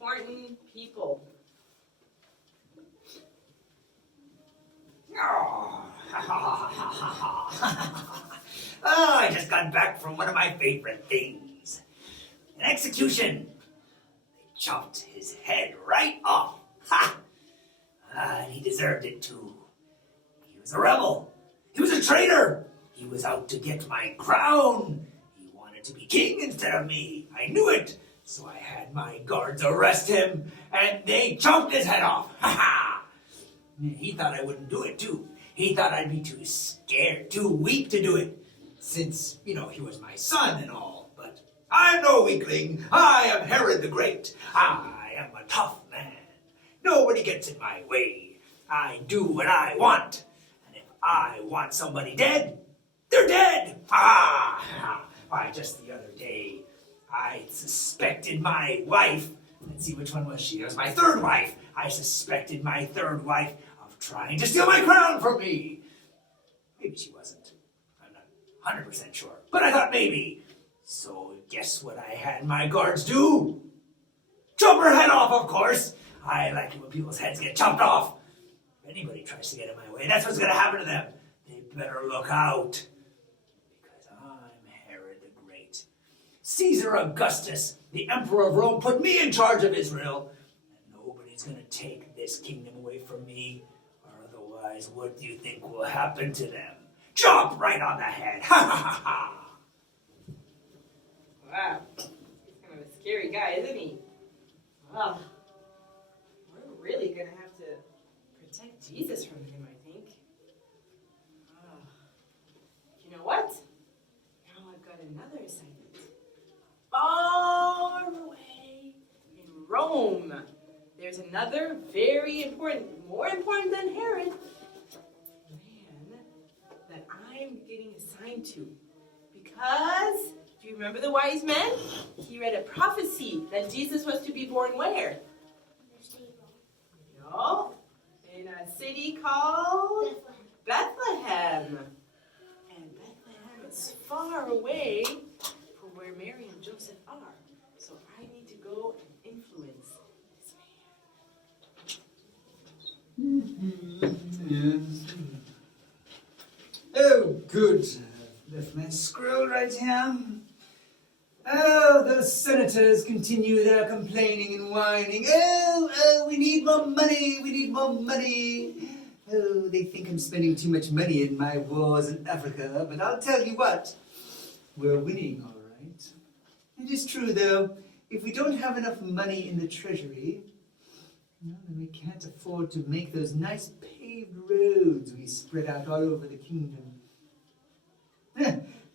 important people. Oh, I just got back from one of my favorite things. An execution. They chopped his head right off. Ha! And he deserved it too. He was a rebel. He was a traitor. He was out to get my crown. He wanted to be king instead of me. I knew it. So I had my guards arrest him, and they chopped his head off. Ha ha! He thought I wouldn't do it, too. He thought I'd be too scared, too weak to do it, since, he was my son and all. But I'm no weakling. I am Herod the Great. I am a tough man. Nobody gets in my way. I do what I want. And if I want somebody dead, they're dead. Why, just the other day, I suspected my wife. Let's see, which one was she? It was my third wife. I suspected my third wife of trying to steal my crown from me. Maybe she wasn't. I'm not 100% sure. But I thought maybe. So guess what I had my guards do? Chop her head off, of course. I like it when people's heads get chopped off. If anybody tries to get in my way, that's what's going to happen to them. They better look out. Because I'm Herod the Great. Caesar Augustus, the Emperor of Rome, put me in charge of Israel. Nobody's going to take this kingdom away from me, or otherwise, what do you think will happen to them? Chop right on the head! Ha ha ha ha! Wow, he's kind of a scary guy, isn't he? Wow, we're really going to have to protect Jesus from him, I think. You know what? Now I've got another assignment. Far away in Rome, there's another very important, more important than Herod, man that I'm getting assigned to. Because, do you remember the wise men? He read a prophecy that Jesus was to be born where? No, in a city called Bethlehem. And Bethlehem is far away from where Mary and Joseph are. So I need to go and influence this man. Yes. Oh, good. I've left my scroll right here. Oh, those senators continue their complaining and whining. Oh, we need more money, we need more money. Oh, they think I'm spending too much money in my wars in Africa, but I'll tell you what, we're winning, all right. It is true, though, if we don't have enough money in the treasury, then we can't afford to make those nice paved roads we spread out all over the kingdom.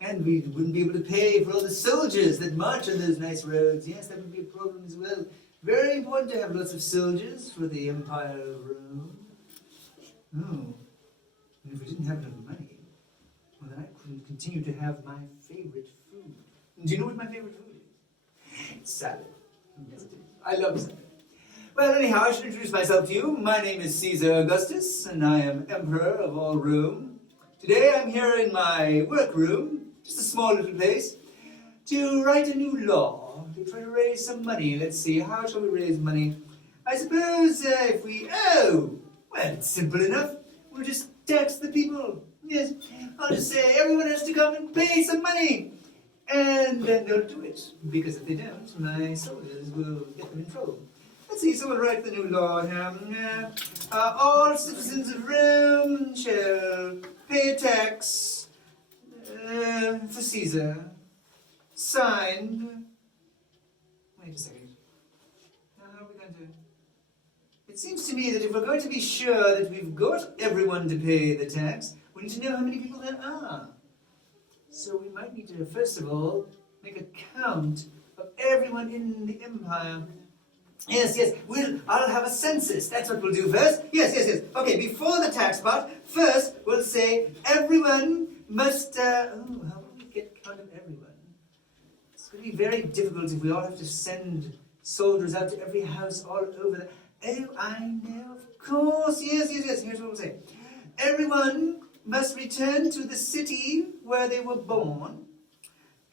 And we wouldn't be able to pay for all the soldiers that march on those nice roads. Yes, that would be a problem as well. Very important to have lots of soldiers for the Empire of Rome. Oh, and if we didn't have enough money, well, then I couldn't continue to have my favorite food. Do you know what my favorite food is? It's salad. Yes, it is. I love salad. Well, anyhow, I should introduce myself to you. My name is Caesar Augustus, and I am Emperor of all Rome. Today I'm here in my workroom, just a small little place, to write a new law, to try to raise some money. Let's see, how shall we raise money? I suppose if well, it's simple enough. We'll just tax the people. Yes, I'll just say everyone has to come and pay some money. And then they'll do it, because if they don't, my soldiers will get them in trouble. Let's see, so we'll write the new law here. All citizens of Rome shall pay a tax for Caesar. Signed. Wait a second. How are we going to... It seems to me that if we're going to be sure that we've got everyone to pay the tax, we need to know how many people there are. So we might need to, first of all, make a count of everyone in the empire. Yes, I'll have a census. That's what we'll do first. Yes. Okay, before the tax part, first we'll say everyone must, how will we get count of everyone? It's going to be very difficult if we all have to send soldiers out to every house all over the... Oh, I know, of course. Yes. Here's what we'll say. Everyone must return to the city where they were born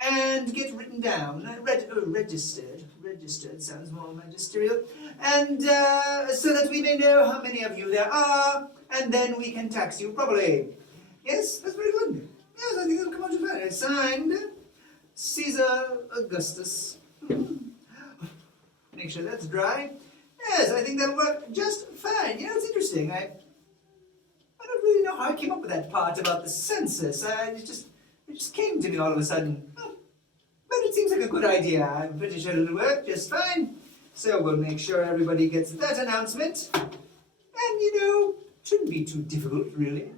and get written down, registered. Registered sounds more magisterial. And so that we may know how many of you there are, and then we can tax you properly. Yes, that's very good. Yes, I think that'll come out just fine. Signed, Caesar Augustus. Make sure that's dry. Yes, I think that'll work just fine. You know, it's interesting. I don't really know how I came up with that part about the census. It just came to me all of a sudden. But it seems like a good idea. I'm pretty sure it'll work just fine. So we'll make sure everybody gets that announcement. And, you know, shouldn't be too difficult, really.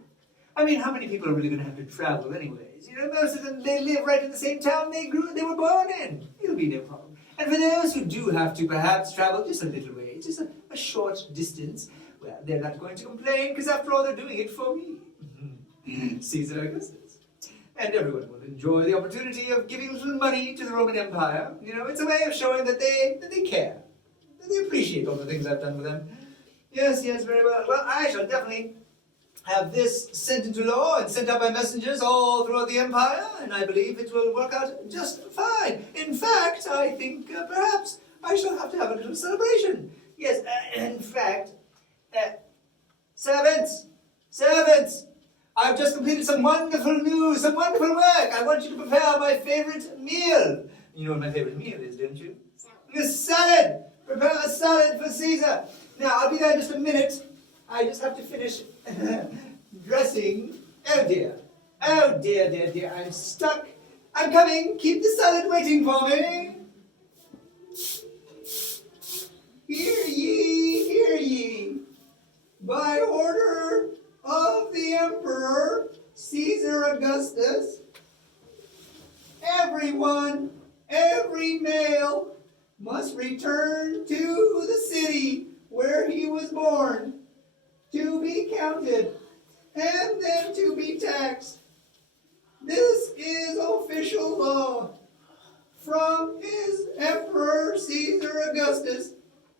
I mean, how many people are really going to have to travel anyways? You know, most of them, they live right in the same town they were born in. It'll be no problem. And for those who do have to perhaps travel just a little way, just a short distance, well, they're not going to complain, because after all, they're doing it for me. Caesar Augustus. And everyone will enjoy the opportunity of giving a little money to the Roman Empire. You know, it's a way of showing that they care, that they appreciate all the things I've done for them. Yes, very well. Well, I shall definitely have this sent into law and sent out by messengers all throughout the empire, and I believe it will work out just fine. In fact, I think perhaps I shall have to have a little celebration. Yes, in fact, servants, I've just completed some wonderful news, some wonderful work. I want you to prepare my favorite meal. You know what my favorite meal is, don't you? A salad. Prepare a salad for Caesar. Now, I'll be there in just a minute. I just have to finish dressing. Oh dear, I'm stuck. I'm coming. Keep the salad waiting for me. Hear ye. By order of the Emperor Caesar Augustus, everyone, every male, must return to the city where he was born, to be counted, and then to be taxed. This is official law. From his Emperor Caesar Augustus,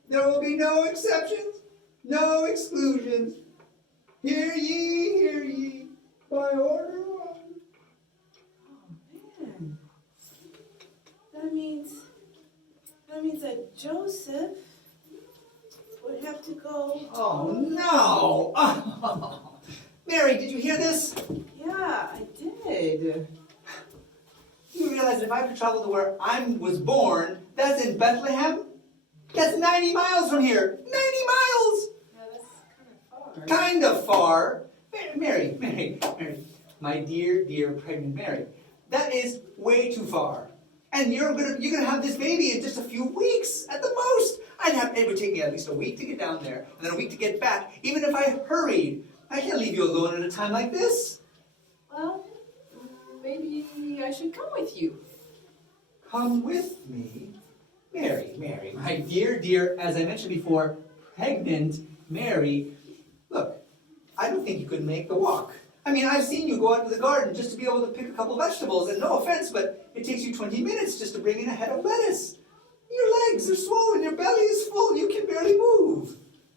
there will be no exceptions, no exclusions. Hear ye, by order of... Oh, man. That means that Joseph would have to go... Oh, no! Oh. Mary, did you hear this? Yeah, I did. You realize that if I have to travel to where I was born, that's in Bethlehem? That's 90 miles from here. 90 miles! Yeah, that's Kind of far. Mary, my dear pregnant Mary, that is way too far. And you're gonna have this baby in just a few weeks at the most. It would take me at least a week to get down there, and then a week to get back. Even if I hurried, I can't leave you alone at a time like this. Well, maybe I should come with you. Come with me, Mary, my dear, as I mentioned before, pregnant Mary. Look, I don't think you could make the walk. I mean, I've seen you go out to the garden just to be able to pick a couple vegetables, and no offense, but it takes you 20 minutes just to bring in a head of lettuce. Your legs are swollen, your belly is full, you can barely move.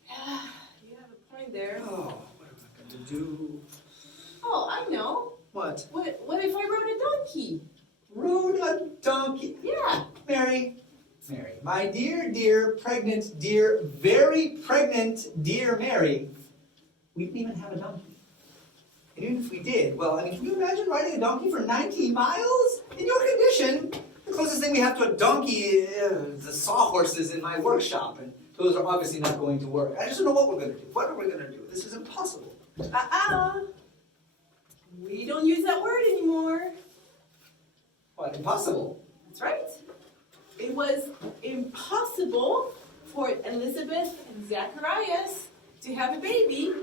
Yeah, you have a point there. Oh, what am I going to do? Oh, I know. What? What if I rode a donkey? Rode a donkey? Yeah. Mary, my dear, pregnant, dear, very pregnant, dear Mary, we didn't even have a donkey. And even if we did, well, I mean, can you imagine riding a donkey for 19 miles? In your condition, the closest thing we have to a donkey is the sawhorses in my workshop, and those are obviously not going to work. I just don't know what we're going to do. What are we going to do? This is impossible. We don't use that word anymore. What, impossible? That's right. It was impossible for Elizabeth and Zacharias to have a baby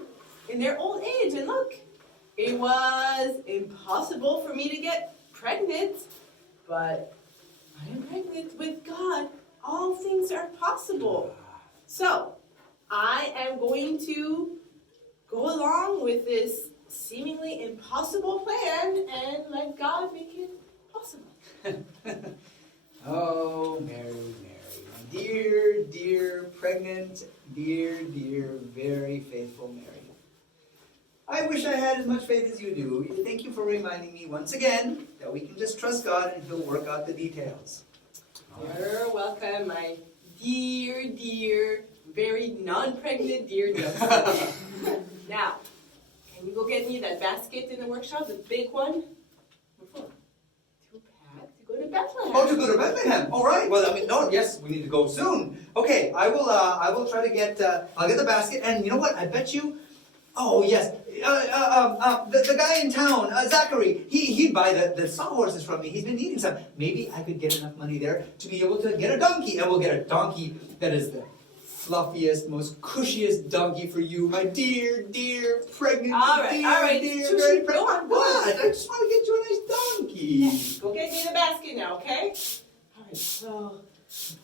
in their old age. And look, it was impossible for me to get pregnant, but I am pregnant with God. All things are possible. So, I am going to go along with this seemingly impossible plan and let God make it possible. Oh, Mary, my dear, pregnant, dear, very faithful Mary. I wish I had as much faith as you do. Thank you for reminding me once again that we can just trust God and He'll work out the details. You're welcome, my dear, very non-pregnant dear Joseph. Now, can you go get me that basket in the workshop, the big one? What for? To pack to go to Bethlehem. Oh, to go to Bethlehem. All right. Well, yes, we need to go soon. Okay, I will try to get. I'll get the basket, and you know what? I bet you. Oh yes, the guy in town, Zachary. He'd buy the sawhorses from me. He's been needing some. Maybe I could get enough money there to be able to get a donkey, and we'll get a donkey that is the fluffiest, most cushiest donkey for you, my dear pregnant. All right. Dear, Shoo, very go pregnant. on. What? I just want to get you a nice donkey. Go get me the basket now, okay? All right, so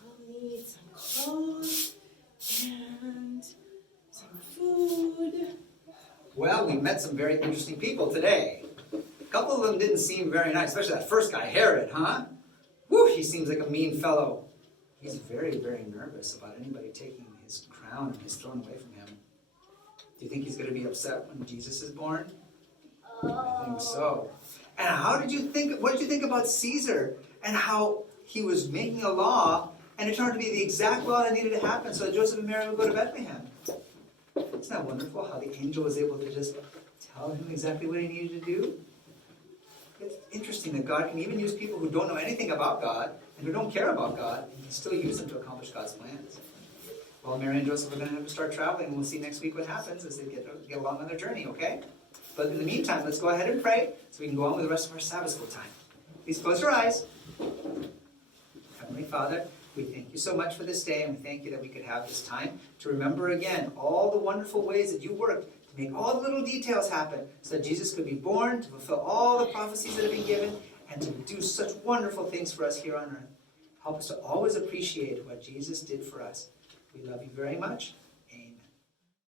I'll need some clothes and some food. Well, we met some very interesting people today. A couple of them didn't seem very nice, especially that first guy, Herod, huh? Whew, he seems like a mean fellow. He's very nervous about anybody taking his crown and his throne away from him. Do you think he's going to be upset when Jesus is born? I think so. And what did you think about Caesar and how he was making a law and it turned out to be the exact law that needed to happen so that Joseph and Mary would go to Bethlehem? Isn't that wonderful how the angel was able to just tell him exactly what he needed to do? It's interesting that God can even use people who don't know anything about God and who don't care about God, and He can still use them to accomplish God's plans. Well, Mary and Joseph are going to have to start traveling, and we'll see next week what happens as they get along on their journey, okay? But in the meantime, let's go ahead and pray so we can go on with the rest of our Sabbath school time. Please close your eyes. Heavenly Father, we thank you so much for this day, and we thank you that we could have this time to remember again all the wonderful ways that you worked to make all the little details happen so that Jesus could be born, to fulfill all the prophecies that have been given, and to do such wonderful things for us here on earth. Help us to always appreciate what Jesus did for us. We love you very much.